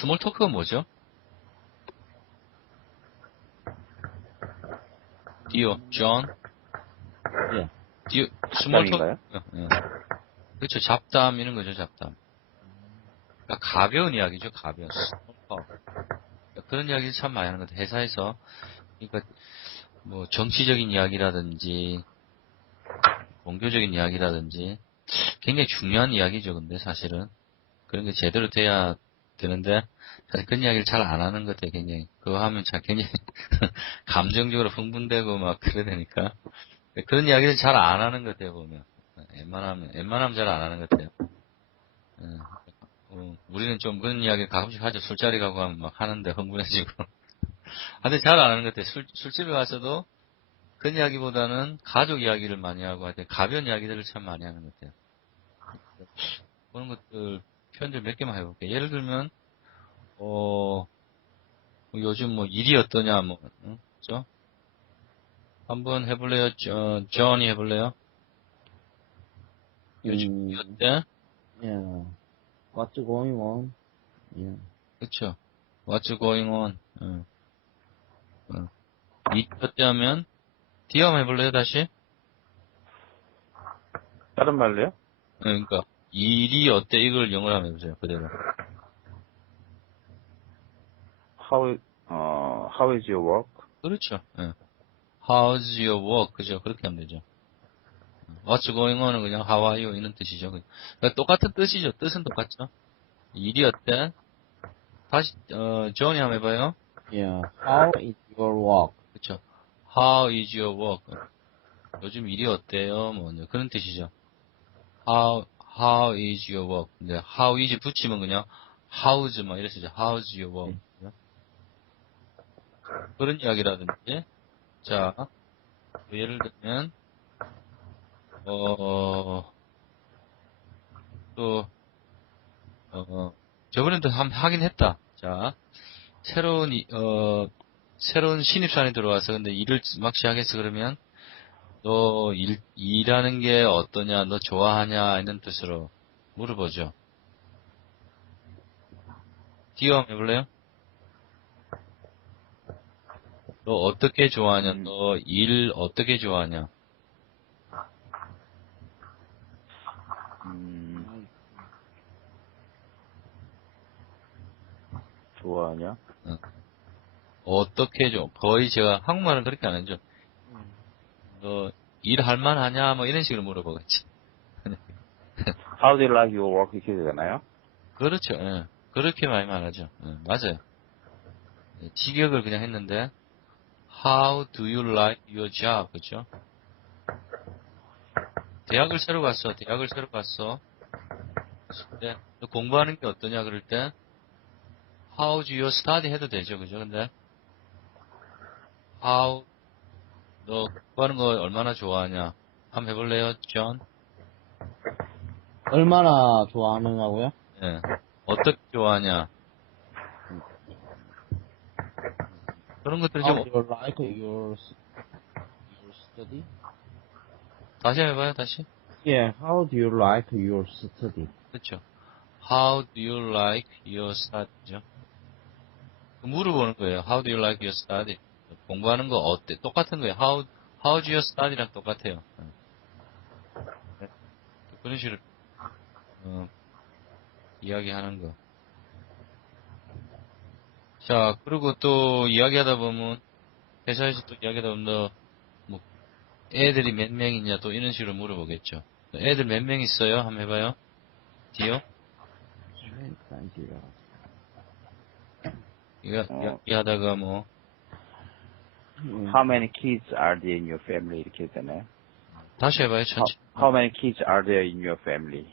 스몰 토크가 뭐죠? 디오, 존, 예. 디오, 스몰 토크. 잡담인가요? 예. 그렇죠. 잡담 이런 거죠, 잡담. 그러니까 가벼운 이야기죠, 가벼운. 토크. 그런 이야기를 참 많이 하는 것 같아요. 회사에서. 그러니까 뭐 정치적인 이야기라든지 종교적인 이야기라든지 굉장히 중요한 이야기죠, 근데 사실은. 그런 게 제대로 돼야 되는데 사실 그런 이야기를 잘 안 하는 것 같아요, 굉장히. 그거 하면 참 굉장히 감정적으로 흥분되고 막 그래 되니까. 그런 이야기를 잘 안 하는 것 같아요, 보면. 웬만하면, 웬만하면 잘 안 하는 것 같아요. 예. 어, 우리는 좀 그런 이야기 가끔씩 하죠. 술자리 가고 하면 막 하는데 흥분해지고. 아, 근데 잘 안 하는 것 같아요. 술, 술집에 가서도 그런 이야기보다는 가족 이야기를 많이 하고 하여튼 가벼운 이야기들을 참 많이 하는 것 같아요. 그런 것들 표현들 몇 개만 해볼게요. 예를 들면 어뭐 요즘 뭐 일이 어떠냐 뭐 응? 그죠? 한번 해볼래요? 저, 존이 해볼래요? 요즘 음, 어때? yeah. What's going on? Yeah. 그쵸. What's going on? 응. 응. 일이 어때 하면 디엄 해볼래요 다시? 다른 말로요? 응, 그러니까 일이 어때 이걸 영어로 한번 해보세요 그대로. How, 어, how is your work? 그렇죠. 예. How's your work? 그죠? 그렇게 하면 되죠. What's going on은 그냥 How are you? 이런 뜻이죠. 그러니까 똑같은 뜻이죠. 뜻은 똑같죠. 일이 어때? 다시 어, 존이 한번 해봐요. Yeah. How is your work? 그렇죠. How is your work? 요즘 일이 어때요? 뭐 그런 뜻이죠. How How is your work? 근데 How is 붙이면 그냥 How's 막 이렇게 쓰죠. How's your work? 그런 이야기라든지 자뭐 예를 들면 어, 또, 어, 저번에도 한, 하긴 했다. 자, 새로운, 이- 어, 새로운 신입사원이 들어와서 근데 일을 막 시작했어 그러면 너 일, 일하는 게 어떠냐, 너 좋아하냐, 이런 뜻으로 물어보죠. 디어 해볼래요? 너 어떻게 좋아하냐, 음. 너일 어떻게 좋아하냐. 음, 좋아하냐? 어떻게 좀 거의 제가 한국말은 그렇게 안 하죠. 너 일할 만하냐 뭐 이런 식으로 물어보겠지. How do you like your work? 이렇게 되나요? 그렇죠. 예. 그렇게 많이 말하죠. 예, 맞아요. 예, 직역을 그냥 했는데 How do you like your job? 그죠? 대학을 새로 갔어. 대학을 새로 갔어. 근데 너 공부하는 게 어떠냐 그럴 때 How do you study 해도 되죠. 그죠? 근데 How 너 공부하는 거 얼마나 좋아하냐? 한번 해볼래요, 존? 얼마나 좋아하느냐고요? 예. 어떻게 좋아하냐? 그런 How 좀 do you like your, your study? 다시 해봐요, 다시. Yeah. How do you like your study? 그렇죠. How do you like your study죠? 물어보는 거예요. How do you like your study? 공부하는 거 어때? 똑같은 거예요. How How's your study랑 똑같아요. 네. 그런 식으로 어, 이야기하는 거. 자, 그리고 또 이야기하다 보면 회사에서 또 이야기하다 보면 너, 뭐 애들이 몇 명이냐 또 이런 식으로 물어보겠죠. 애들 몇 명 있어요? 한번 해봐요. 디요? 아이디어. 이거 어. 이야기하다가 뭐 음. How many kids are there in your family? 이렇게 되나요? 다시 해봐요. How, 천천히. how many kids are there in your family?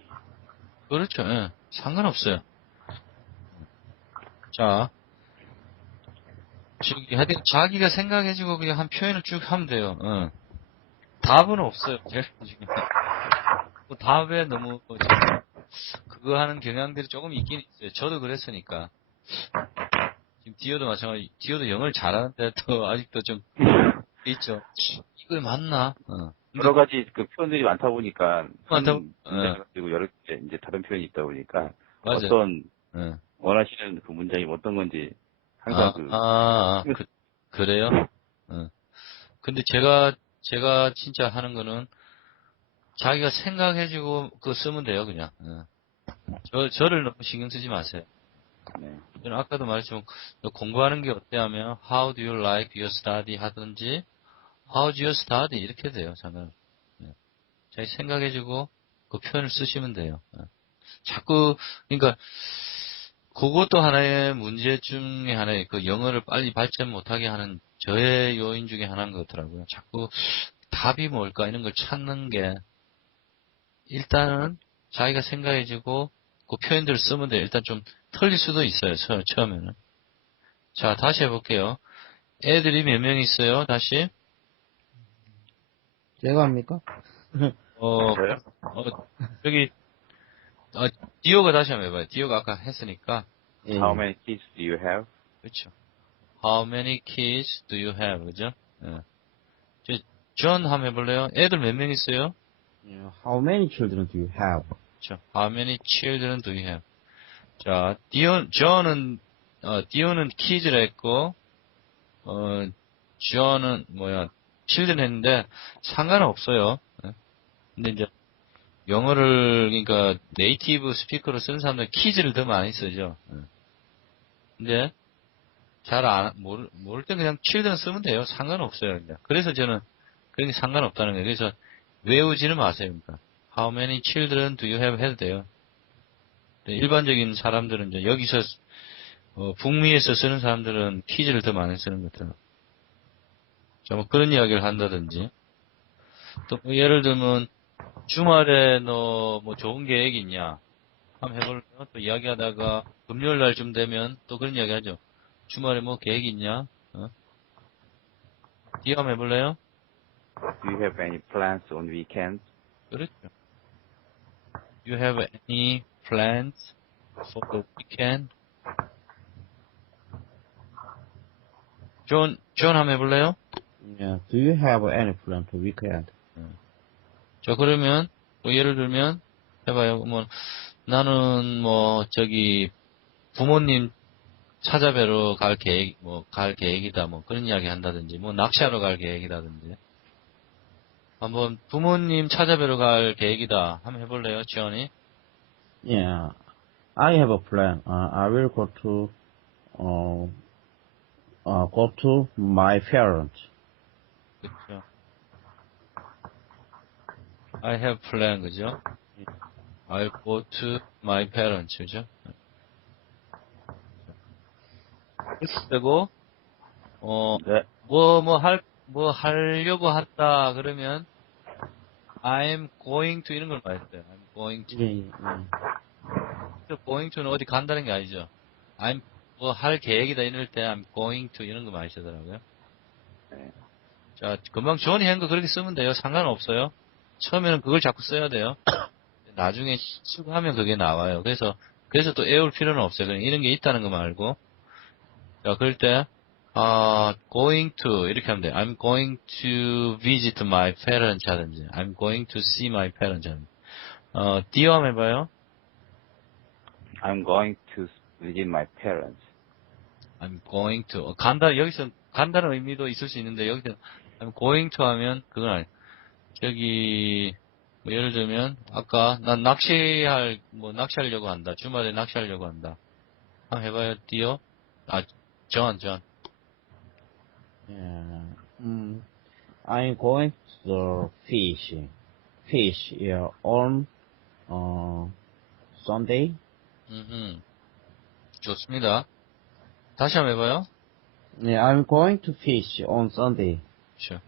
그렇죠. 예. 상관없어요. 자, 저기 하여튼 자기가 생각해주고 그냥 한 표현을 쭉 하면 돼요. 예. 답은 없어요. 제가 지금 뭐 답에 너무 그거 하는 경향들이 조금 있긴 있어요. 저도 그랬으니까. 지금 디오도 마찬가지. 디오도 영어를 잘하는데 또 아직도 좀 있죠. 이걸 맞나? 어. 여러 가지 그 표현들이 많다 보니까 많다. 그리고 여러 개 이제 다른 표현이 있다 보니까 맞아요. 어떤 예. 원하시는 그 문장이 어떤 건지 항상 아, 그 아, 아, 그, 그래요? 어. 근데 제가, 제가 진짜 하는 거는 자기가 생각해주고 그거 쓰면 돼요, 그냥. 어. 저, 저를 너무 신경 쓰지 마세요. 네. 아까도 말했지만 너 공부하는 게 어때 하면 How do you like your study 하든지 How's your study 이렇게 돼요, 저는. 예. 자기 생각해주고 그 표현을 쓰시면 돼요. 예. 자꾸, 그러니까 그것도 하나의 문제 중에 하나의 그 영어를 빨리 발전 못하게 하는 저의 요인 중에 하나인 것 같더라고요. 자꾸 답이 뭘까 이런 걸 찾는 게 일단은 자기가 생각해주고 그 표현들을 쓰면 돼요. 일단 좀 틀릴 수도 있어요. 처, 처음에는. 자, 다시 해볼게요. 애들이 몇 명 있어요? 다시. 제가 합니까? 어? 어, 저기, 어, 디오가 다시 한번 해봐요. 디오가 아까 했으니까. 예. How many kids do you have? 그렇죠. How many kids do you have? 그죠? 예. 저, 존 한번 해볼래요? 애들 몇 명 있어요? 예, How many children do you have? 그렇죠. How many children do you have? 자, 디오, 존은, 어, 디오는 키즈라 했고, 어, 존은, 뭐야, children 했는데, 상관없어요. 예. 근데 이제, 영어를, 그러니까, 네이티브 스피커로 쓰는 사람들은 키즈를 더 많이 쓰죠. 예. 근데, 잘 안, 모를, 모를 땐 그냥 children 쓰면 돼요. 상관없어요. 그냥. 그래서 저는, 그런 게 상관없다는 거예요. 그래서, 외우지는 마세요. 그러니까. How many children do you have 해도 돼요. 네, 일반적인 사람들은 이제 여기서 어, 북미에서 쓰는 사람들은 퀴즈를 더 많이 쓰는 것 같아요. 자, 뭐 그런 이야기를 한다든지 또 뭐 예를 들면 주말에 너 뭐 좋은 계획 있냐? 한번 해볼래요? 또 이야기하다가 금요일 날쯤 되면 또 그런 이야기 하죠. 주말에 뭐 계획 있냐? 어? 이거 한번 해볼래요? Do you have any plans on weekends? 그렇죠. You have any plans for the weekend? 존, 존 한번 해볼래요? 예, Do you have any plan to weekend? 자, 그러면, 뭐 예를 들면, 해봐요. 뭐, 나는 뭐, 저기, 부모님 찾아뵈러 갈 계획, 뭐, 갈 계획이다, 뭐, 그런 이야기 한다든지, 뭐, 낚시하러 갈 계획이라든지. 한번, 부모님 찾아뵈러 갈 계획이다. 한번 해볼래요, 지원이? Yeah, I have a plan. Uh, I will go to, uh, uh, go to my parents. 그렇죠. I have plan, 그죠? I'll go to my parents, 그죠? 되고, 어, 네. 뭐, 뭐 할, 뭐 하려고 한다, 그러면, I'm going to 이런 걸 많이 써요. I'm going to. 예, 예. going to는 어디 간다는 게 아니죠. I'm 뭐 할 계획이다 이럴 때 I'm going to 이런 거 많이 쓰더라고요. 네. 자, 금방 조언이 한 거 그렇게 쓰면 돼요. 상관없어요. 처음에는 그걸 자꾸 써야 돼요. 나중에 쓰고 하면 그게 나와요. 그래서, 그래서 또 애울 필요는 없어요. 그냥 이런 게 있다는 거 말고. 자, 그럴 때, 아, going to, 이렇게 하면 돼요. I'm going to visit my parents 하든지, I'm going to see my parents 하든지. 어, 디어 한번 해봐요. I'm going to visit my parents. I'm going to. 어, 간다, 여기서 간다는 의미도 있을 수 있는데, 여기서 I'm going to 하면, 그건 아니 저기, 뭐 예를 들면, 아까, 난 낚시할, 뭐, 낚시하려고 한다. 주말에 낚시하려고 한다. 한번 해봐요, 디어. 아, 존, 존. Yeah. Mm, I'm going to fish. Fish yeah, on uh, Sunday. 음 좋습니다. 다시 한번 해봐요. Yeah, I'm going to fish on Sunday. 그렇죠.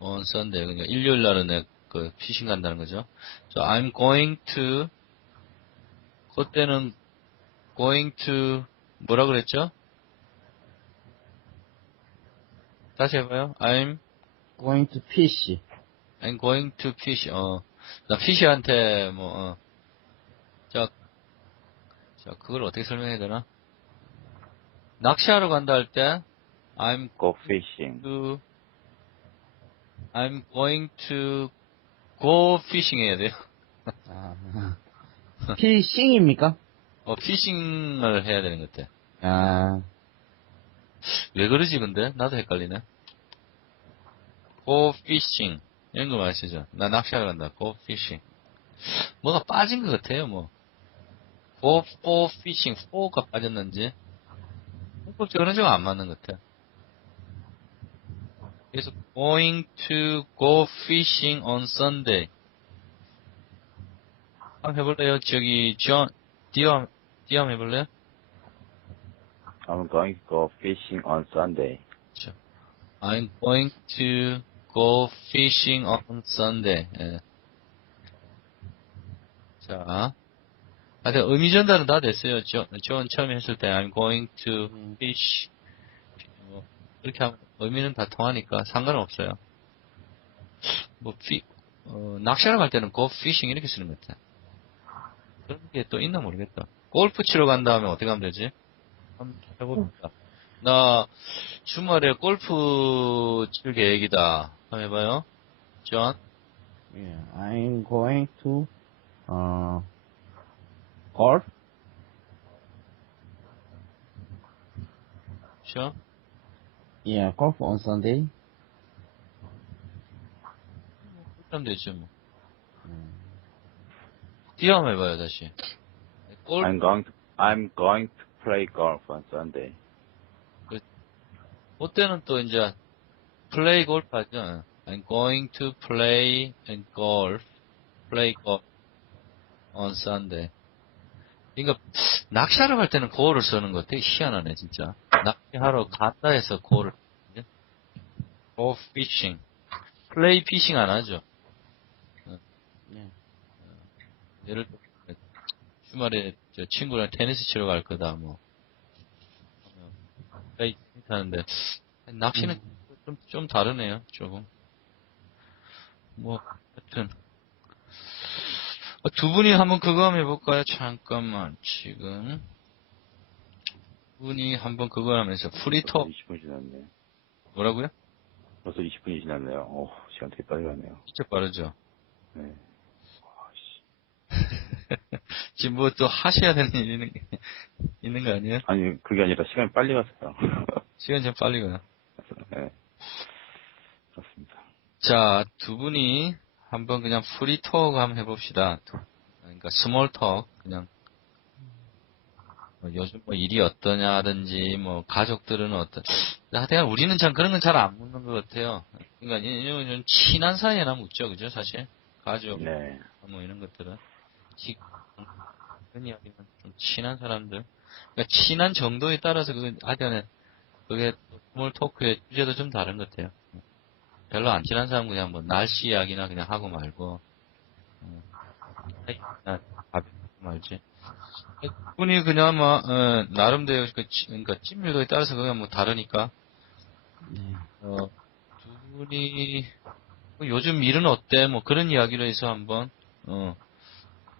on Sunday. 그러니까 일요일 날은 내, 그, 피싱 간다는 거죠. 자, I'm going to, 그때는 going to, 뭐라 그랬죠? 다시 해봐요. I'm, Going to fish. I'm going to fish. 어, 나 피시한테, 뭐, 어. 자, 자, 그걸 어떻게 설명해야 되나? 낚시하러 간다 할 때, I'm Go fishing. to I'm going to go fishing 해야 돼요. 아, 피싱입니까? 어, 피싱을 해야 되는 것 같아. 아, 왜 그러지, 근데? 나도 헷갈리네. go fishing. 이런 거 쓰죠. 나 낚시하러 간다. go fishing. 뭐가 빠진 것 같아요, 뭐. go for fishing. for가 빠졌는지. 문법적으로는 좀안 맞는 것 같아. 그래서 going to go fishing on Sunday. 한번 해볼래요? 저기, 지원, 디엄, 디엄 해볼래요? I'm going to go fishing on Sunday. I'm going to go fishing on Sunday. 예. 자, 하여튼 의미 전달은 다 됐어요. 저, 전 처음 했을 때 I'm going to fish. 뭐, 이렇게 하면 의미는 다 통하니까 상관은 없어요. 뭐, 피, 어, 낚시하러 갈 때는 go fishing 이렇게 쓰는 것 같아. 그런 게 또 있나 모르겠다. 골프 치러 간 다음에 어떻게 하면 되지? 한번 해봅시다. 나 주말에 골프 칠 계획이다. 한번 해봐요. 존? yeah, I'm going to, uh, golf. 쇼? Yeah, golf on Sunday. 하면 되죠, 뭐. 뒤에 한번 해봐요, 다시. 골, I'm going to I'm going to play golf on Sunday. 그때는 또 이제, play golf 하죠. I'm going to play and golf, play golf on Sunday. 그러니까, 낚시하러 갈 때는 go를 쓰는 거 되게 희한하네, 진짜. 낚시하러 갔다 해서 go를. go fishing. play fishing 안 하죠. 네. 예를 들어 주말에 저 친구랑 테니스 치러 갈 거다 뭐 하는데 낚시는 좀, 좀 다르네요 조금 뭐 하여튼 어, 두 분이 한번 그거 한번 해볼까요 잠깐만 지금 두 분이 한번 그거 하면서 벌써 20분 지났네. 뭐라고요? 벌써 20분이 지났네요. 오, 시간 되게 빨리 가네요. 진짜 빠르죠 네. 와, 씨. 지금 뭐 또 하셔야 되는 일 있는, 있는 거 아니에요? 아니, 그게 아니라 시간이 빨리 갔어요. 시간 좀 빨리 가요 네. 그렇습니다. 자, 두 분이 한번 그냥 프리 토크 한번 해봅시다. 그러니까 스몰 토크 그냥 뭐 요즘 뭐 일이 어떠냐든지 뭐 가족들은 어떤 하여튼 우리는 참 그런 건 잘 안 묻는 것 같아요. 그러니까 좀 친한 사이에나 묻죠, 그죠, 사실 가족 네. 뭐 이런 것들은 직 그런 이야기는 좀 친한 사람들 그러니까 친한 정도에 따라서 그 하여튼 그게 스몰 토크의 주제도 좀 다른 것 같아요. 별로 안 친한 사람 그냥 뭐 날씨 이야기나 그냥 하고 말고 어, 나 가볍게 말지. 분이 그냥 뭐 어, 나름대로 그 치- 그러니까 찜밀도에 따라서 그냥 뭐 다르니까 네. 어, 두 분이 뭐 요즘 일은 어때? 뭐 그런 이야기로 해서 한번 어,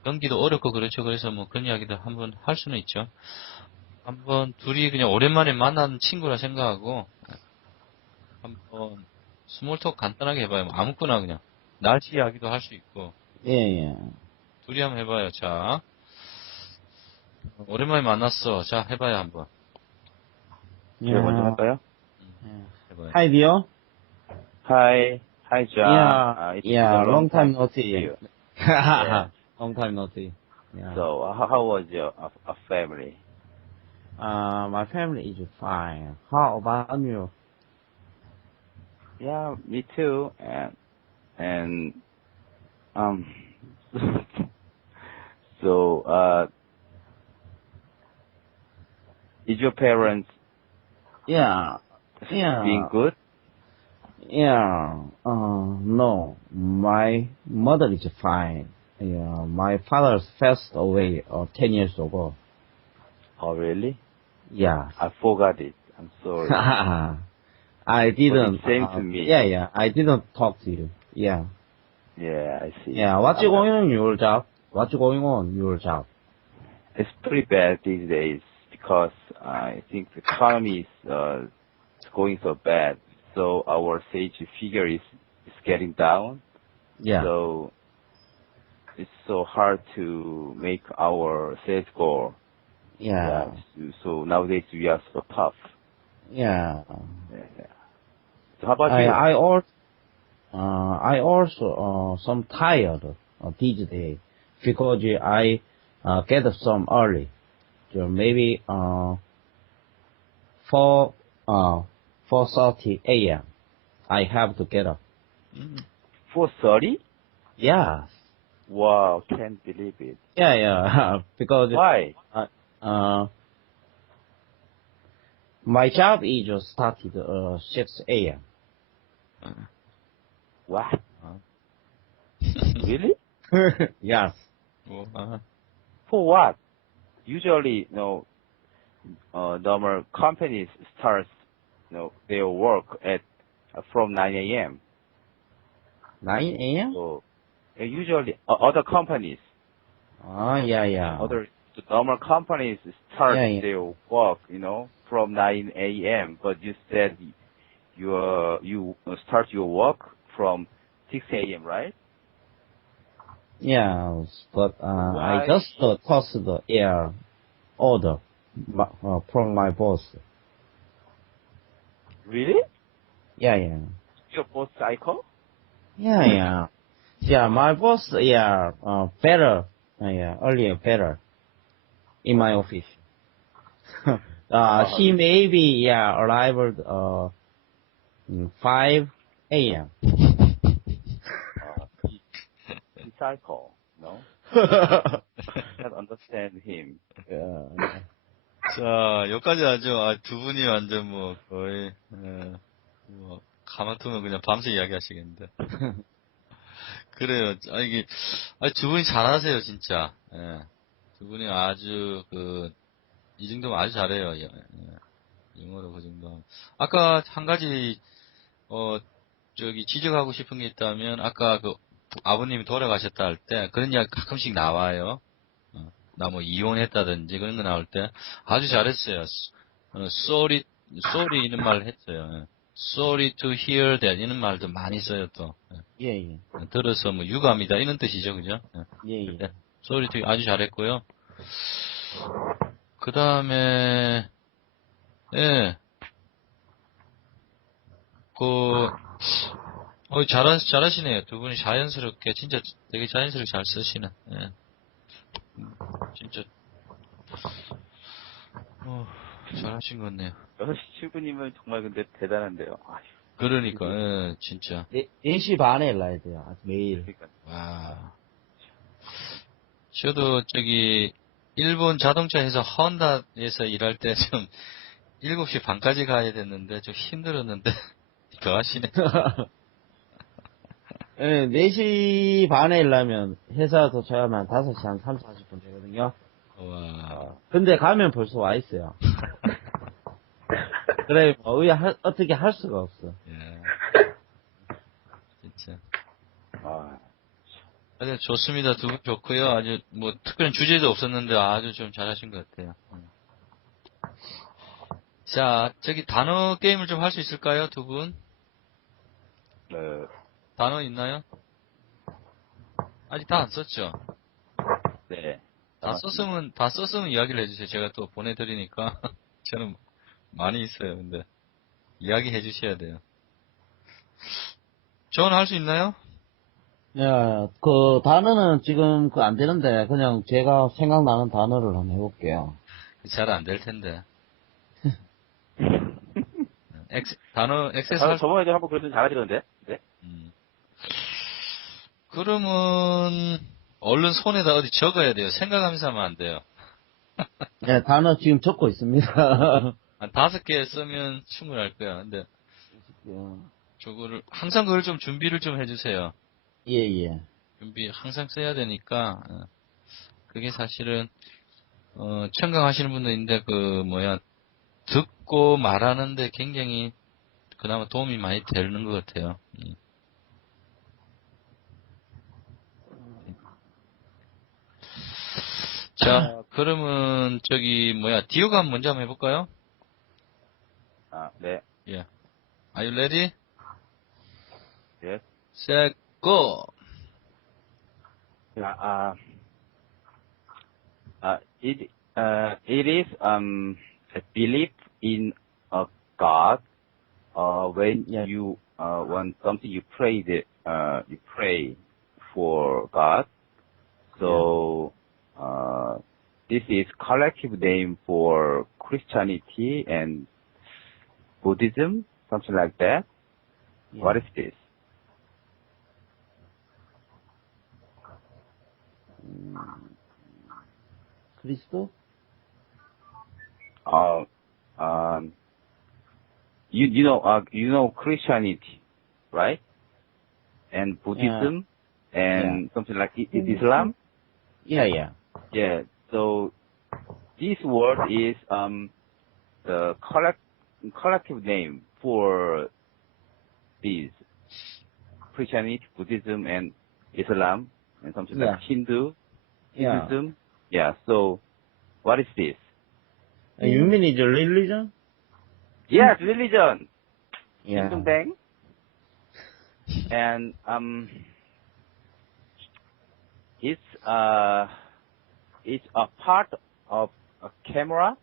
경기도 어렵고 그렇죠. 그래서 뭐 그런 이야기도 한번 할 수는 있죠. 한번 둘이 그냥 오랜만에 만난 친구라 생각하고 한번 스몰톡 간단하게 해봐요. 뭐 아무거나 그냥 날씨 이야기도 할 수 있고 예, 예. 둘이 한번 해봐요. 자 오랜만에 만났어. 자 해봐요 한번 제가 먼저 할까요? 해봐요. Hi, dear. Hi. Hi, John. Yeah, Uh, it's yeah, been a long time no see. you. long time no see. Yeah. So, uh, how, how was your uh, uh, family? Uh, my family is fine. How about you? Yeah, me too. And and um, so uh, is your parents Yeah, yeah. being good? Yeah, uh, no, my mother is fine. Yeah, my father passed away uh, 10 years ago. Oh, really? Yeah. I forgot it. I'm sorry. I didn't. same uh, to me. Yeah, yeah, I didn't talk to you. Yeah. yeah, I see. Yeah, what's Uh, going on your job? What's going on your job? It's pretty bad these days because I think the economy is uh, going so bad. So our sage figure is is getting down. Yeah. So it's so hard to make our sales goal. Yeah. So nowadays we are so tough. Yeah. Yeah, yeah. So how about I you? I also uh, I also uh, some tired uh, these days because I uh, get up some early. So maybe uh, four uh four thirty a.m. I have to get up. 4:30? Yeah, Wow, can't believe it. Yeah, yeah, because why? Uh, uh, my job is just started uh, 6 a.m. What? really? yes. -huh. For what? Usually, you know, uh, normal companies starts you know, their work at uh, from 9 a.m. 9 a.m. So, usually uh, other companies, Oh, yeah, yeah. other the normal companies start Yeah, yeah. their work, you know, from 9 a.m. But you said you uh, you start your work from 6 a.m. Right? Yeah, but uh, I just uh, tossed the air order uh, from my boss. Really? Yeah, yeah. Your boss cycle? Yeah, yeah. Yeah, my boss, yeah, uh, better, uh, yeah, earlier better in my office. uh, he maybe, yeah, arrived, uh, mm, 5 a.m. Uh, he, he cycle, no? Can't understand him. yeah. 자, 여기까지 하죠. 아, 두 분이 완전 뭐, 거의, 예, 뭐, 가만두면 그냥 밤새 이야기 하시겠는데. 그래요. 아, 이게, 아, 두 분이 잘하세요, 진짜. 예. 두 분이 아주, 그, 이 정도면 아주 잘해요. 예, 예. 영어로 그 정도. 아까 한 가지, 어, 저기 지적하고 싶은 게 있다면, 아까 그, 아버님이 돌아가셨다 할 때, 그런 이야기 가끔씩 나와요. 어, 나뭐 이혼했다든지 그런 거 나올 때, 아주 잘했어요. 어, sorry, sorry 이런 말을 했어요. 예. sorry to hear that 이런 말도 많이 써요 또. 예. 예, 예. 들어서 뭐 유감이다 이런 뜻이죠, 그죠? 예. 예, 예. sorry to 아주 잘했고요. 그 다음에 예, 그 어, 잘하, 잘하시네요. 두 분이 자연스럽게, 진짜 되게 자연스럽게 잘 쓰시네. 예. 음, 진짜, 어, 잘하신 것 같네요. 6시 출근이면 정말 근데 대단한데요. 아휴, 그러니까, 예, 진짜. 네, 4시 반에 일어나야 돼요. 아주 매일. 그러니까. 와. 저도 저기, 일본 자동차에서 헌다에서 일할 때 좀, 7시 반까지 가야 됐는데, 좀 힘들었는데, 더 하시네. 예, 4시 반에 일어나면 회사 도착하면 5시 한 3, 40분 되거든요. 와. 근데 가면 벌써 와 있어요. 그래, 뭐, 의 할- 어떻게 할 수가 없어. 예. 진짜. 아, 아주 좋습니다. 두 분 좋고요. 아주 뭐 특별한 주제도 없었는데 아주 좀 잘하신 것 같아요. 음. 자, 저기 단어 게임을 좀 할 수 있을까요, 두 분? 네. 단어 있나요? 아직 다 안 썼죠? 네. 다 썼으면, 다 썼으면 이야기를 해주세요. 제가 또 보내드리니까. 저는 많이 있어요, 근데. 이야기 해 주셔야 돼요. 저는 할수 있나요? 야, 그 단어는 지금 그 안 되는데 그냥 제가 생각나는 단어를 한번 해볼게요. 잘 안 될 텐데. 엑스, 단어, 액세스 아, 할 저번에도 한번 그랬더니 잘하시던데? 네? 음. 그러면 얼른 손에다 어디 적어야 돼요. 생각하면서 하면 안 돼요. 네, 단어 지금 적고 있습니다. 한 다섯 개 쓰면 충분할 거야. 근데 저거를 항상 그걸 좀 준비를 좀 해주세요. 예, 예. 준비 항상 써야 되니까 어, 그게 사실은 어, 청강하시는 분도 있는데 그 뭐야 듣고 말하는데 굉장히 그나마 도움이 많이 되는 것 같아요. 음. 자, 그러면 저기 뭐야 디오가 먼저 한번 해볼까요? 네. Yeah. Are you ready? Yes. Set, go. Yeah, uh, uh, it, uh, it is um, a belief in a God. Uh, when yeah. you uh, want something, you pray the, uh, you pray for God. So yeah. uh, this is collective name for Christianity and Buddhism, something like that? Yeah. What is this? Crystal? Uh, um, you you know uh, you know Christianity, right? And Buddhism yeah. and yeah. something like it, Islam. Yeah, yeah, yeah. So this word is um the correct collective name for these Christianity, Buddhism, and Islam, and something Yeah. like Hindu, Yeah. Hinduism. Yeah. So what is this? You mean it's a religion? Yes, religion. Yeah. Bang. And um, it's uh, it's a part of a camera,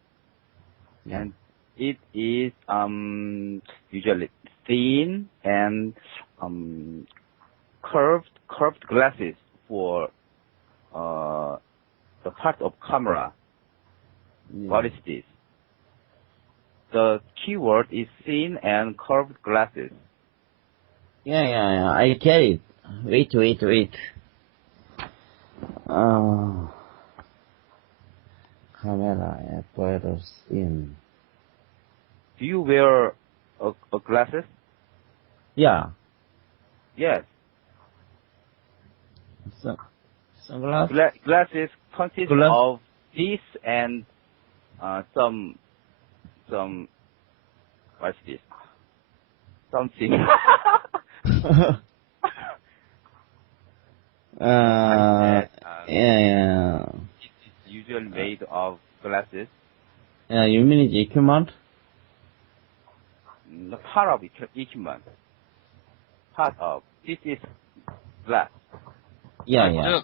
Yeah. and it is um usually thin and um curved curved glasses for uh the part of camera. Yeah. What is this? The keyword is thin and curved glasses. Yeah, yeah, yeah. I get it. Wait, wait, wait. Uh, camera apparatus in. Do you wear a, a glasses? Yeah. Yes. Sun, sunglass? Gla- glasses consist Gla- of this and uh, some some what's this? Something. uh, uh, yeah, yeah. it's usually made of glasses. Yeah, you mean equipment? the part of each month. part of, this is glass. Yeah, yeah. Look,